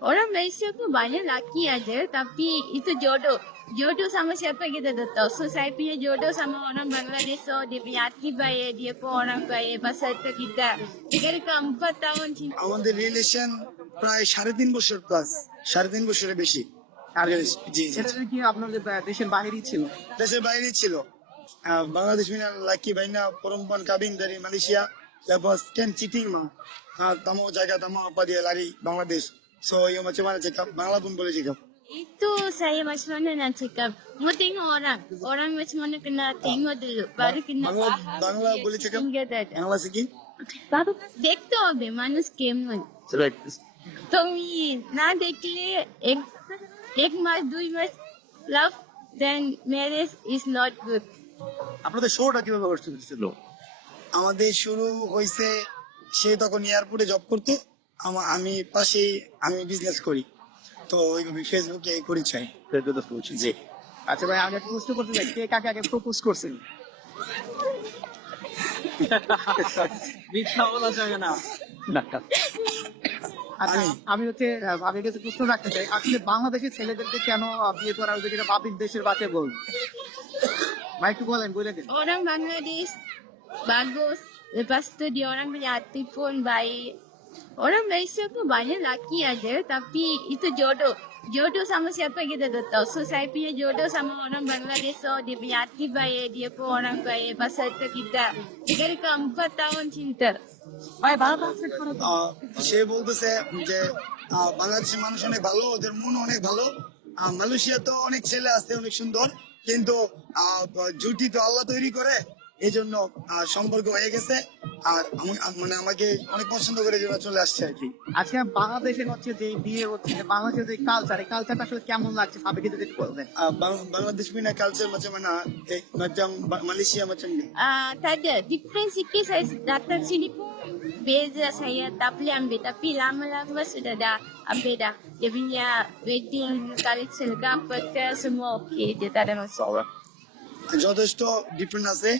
Orang Malaysia tu banyak lelaki aja, tapi itu jodoh. Jodoh sama siapa kita tak tahu. So saya punya jodoh sama orang Bangladesh, so dia punya hati baik, dia pun orang baik. Pasal itu kita 3 ke 4 tahun cinta. আমাদের relation প্রায় 3.5 বছর plus, 3.5 বছরের বেশি। জি জি। এটা কি আপনাদের দেশের বাহিরই ছিল? দেশের বাইরেই ছিল। বাংলাদেশ মিনা লাকি বাইনা perempuan kabin dari Malaysia lepas kan cheating mah. Tamu jaga tamu apa dia lari Bangladesh. So yang macam mana cakap Bangla pun boleh cakap. Itu saya macam mana nak cakap. Mau tengok orang. Orang macam mana kena tengok dulu. Baru kena Bangla বলে cakap Hingga tak ada. Bangla sikit. बाबू देखते हो अभी मानुष केमन তুমি না দেখলে এক মাস 2 মাস লাভ দেন ম্যারেজ ইজ নট গুড। আপনাদের শোটা কিভাবে হচ্ছিল? আমাদের শুরু হয়েছে, সে তখন এয়ারপোর্টে জব করতে, আমি পাশে আমি বিজনেস করি, তো ওইভাবে ফেসবুকে পরিচয়। জি। আচ্ছা ভাই, আমি একটা প্রশ্ন করতে চাই, কে কাকে আগে প্রপোজ করছেন? মিথ্যা বলা যাবে না। আচ্ছা, আমি ভাবির কাছে প্রশ্ন রাখতে চাই, আসলে বাংলাদেশের ছেলেদেরকে কেন বিয়ে করা হয়েছে, যেটা বাপির দেশের বাচ্চা বলবে? ভাই একটু বলে দিন। Orang Bangladesh bagus, lepas tu dia orang punya hati pun baik. Orang Malaysia tu banyak lelaki aja, tapi itu jodoh. Jodoh sama siapa kita tak tahu. So saya punya jodoh sama orang Bangladesh, so dia punya hati baik, dia pun orang baik. Pasal itu kita 3 ke 4 tahun cinta. ভাই ভালো সে বলতেছে যে বাংলাদেশের মানুষ অনেক ভালো, ওদের মন অনেক ভালো। মালয়েশিয়া তো অনেক ছেলে আছে অনেক সুন্দর, কিন্তু জুটি তো আল্লাহ তৈরি করে, এই জন্য সম্পর্ক হয়ে গেছে। আর মানে আমাকে অনেক পছন্দ করে যেটা চলে আসছে আর কি। আজকে বাংলাদেশের হচ্ছে যে বিয়ে হচ্ছে, বাংলাদেশের যে কালচার, এই কালচারটা আসলে কেমন লাগছে ভাবে যদি বলবেন? Bangladesh punya culture macam mana? Macam Malaysia macam ni. Tak ada. Different sikit saya datang sini pun beza saya tak boleh ambil. Tapi lama-lama sudah dah ambil dah. Dia punya wedding, culture ke apa ke, semua okey. Dia tak ada masalah. যথেষ্ট different আছে।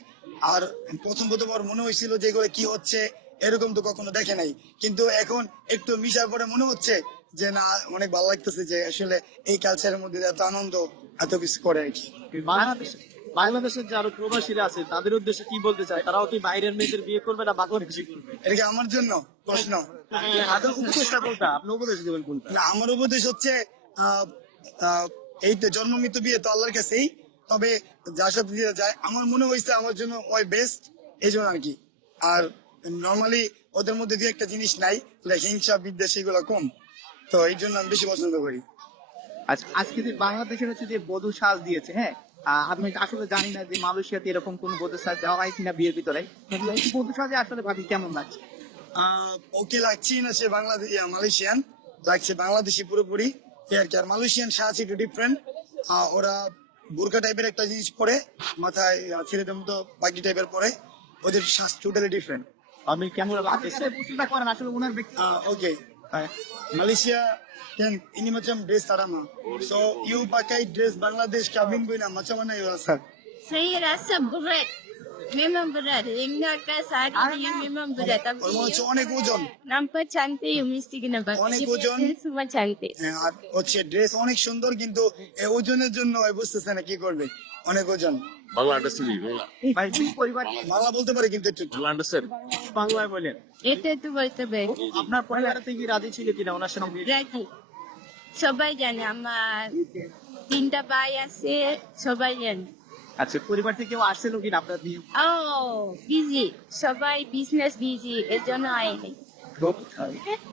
আর প্রথমবার মনে হয়েছিল যে এগুলো কি হচ্ছে, এরকম তো কখনো দেখে নাই, কিন্তু এখন একটু মিশার পরে মনে হচ্ছে যে না, অনেক ভালো লাগতেছে যে আসলে এই কালচারের মধ্যে এত আনন্দ, এত কিছু করে আর কি। বাংলাদেশের যারা প্রবাসীরা আছে তাদের উদ্দেশ্যে কি বলতে চায়? তারাও কি বাইরের মেয়েদের বিয়ে করবে না বাংলাদেশি করবে? এটা কি আমার জন্য প্রশ্ন? উপদেশটা বলতে আপনি উপদেশ দেবেন কোনটা? না, আমার উপদেশ হচ্ছে এই তো জন্ম মৃত্যু বিয়ে তো আল্লাহর কাছেই, তবে যার সাথে দিয়ে যায় আমার মনে হয়েছে আমার জন্য ওই বেস্ট, এই জন্য আর কি। আর নর্মালি ওদের মধ্যে দিয়ে একটা জিনিস নাই, হিংসা বিদ্বেষ এগুলো কম, তো এই জন্য আমি বেশি পছন্দ করি। আজকে যে বাংলাদেশের হচ্ছে যে বধূ সাজ দিয়েছে, হ্যাঁ, আমি আসলে জানি না যে মালয়েশিয়াতে এরকম কোন বধূ সাজ দেওয়া হয় কিনা বিয়ের ভিতরে। বধূ সাজে আসলে ভাবি কেমন লাগছে? ওকে লাগছে না, সে মালয়েশিয়ান লাগছে, বাংলাদেশি পুরোপুরি আর কি। আর মালয়েশিয়ান সাজ একটু ডিফারেন্ট, ওরা বোরকা টাইপের একটা জিনিস পরে, মাথায় ছেলেদের মতো বাকি টাইপের পরে, ওদের সাজ টোটালি ডিফারেন্ট। আমি কেমন প্রশ্নটা করেন আসলে ওনার ব্যক্তি। Oke, Malaysia kan ini macam dress tarama. So you pakai dress Bangladesh kabin guna macam mana you rasa? Saya rasa berat. Memang berat. Engkau sehari dia memang berat. Tapi Macam অনেক ওজন, nampak cantik, you mesti kena pakai. অনেক Dia punya ওজন। dress semua cantik. আর হচ্ছে dress অনেক সুন্দর, কিন্তু এই ওজনের জন্য বুঝতেছে না কি করবে, অনেক ওজন। বাংলা আন্ডারস্ট্যান্ড বাংলা ভাই দুই পরিবার বাংলা বলতে পারে কিন্তু একটু একটু। বাংলা আন্ডারস্ট্যান্ড বাংলায় বলেন। Itu tu বলতে হবে। আপনার পরিবারে কি রাজি ছিল কিনা ওনার সঙ্গে বিয়ে? রাজি। সবাই জানে আমার 3টা ভাই আছে, সবাই জানে। আচ্ছা, পরিবার থেকে কেউ আসছিল কিনা আপনার বিয়ে? ও বিজি, সবাই বিজনেস বিজি, এর জন্য আইনি।